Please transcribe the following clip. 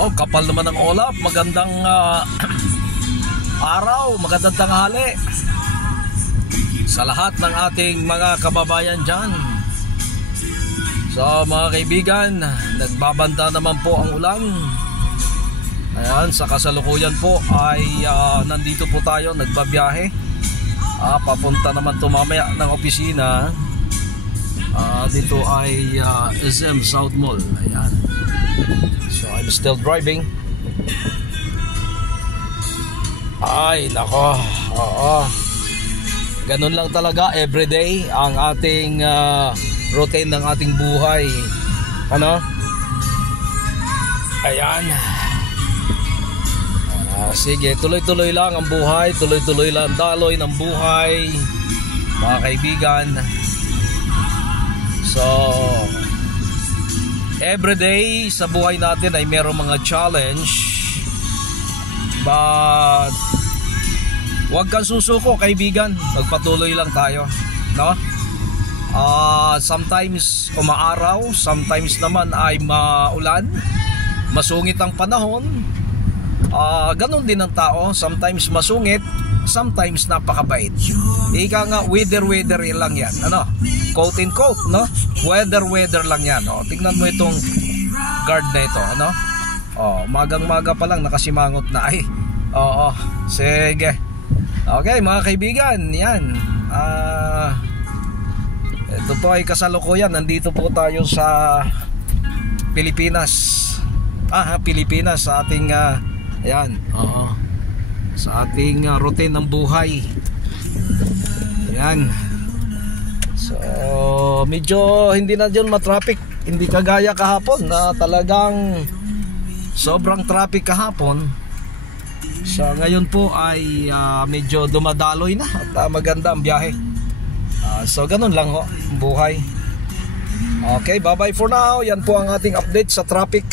Oh, kapal naman ng ulap. Magandang araw, magandang tanghali sa lahat ng ating mga kababayan dyan. So mga kaibigan, nagbabanta naman po ang ulan. Ayan, sa kasalukuyan po ay nandito po tayo, nagbabiyahe. Papunta naman to mamaya ng opisina. Dito ay SM South Mall. Ayan. So I'm still driving. Ay nako, oo. Ganun lang talaga everyday ang ating routine ng ating buhay. Ano? Ayan. Sige, tuloy-tuloy lang ang buhay, tuloy-tuloy lang daloy ng buhay, mga kaibigan. So everyday sa buhay natin ay merong mga challenge, but huwag kang susuko, kaibigan. Magpatuloy lang tayo, no? Sometimes umaaraw, sometimes naman ay maulan, masungit ang panahon. Ganun din ang tao, sometimes masungit, sometimes napakabait. Ika nga, weather lang yan, ano? Quote in quote, no? Weather lang yan, no? Tingnan mo itong guard na ito, ano? Magang-maga pa lang nakasimangot na. Ay, oo, sige. Okay, mga kaibigan, yan. Ito po ay kasalukuyan, nandito po tayo sa Pilipinas. Pilipinas, sa ating ayan, sa ating routine ng buhay. Ayan. So medyo hindi na dyan matraffic, hindi kagaya kahapon na talagang sobrang traffic kahapon. So ngayon po ay medyo dumadaloy na at maganda ang biyahe. So ganun lang ho, buhay. Okay, bye bye for now. Yan po ang ating update sa traffic.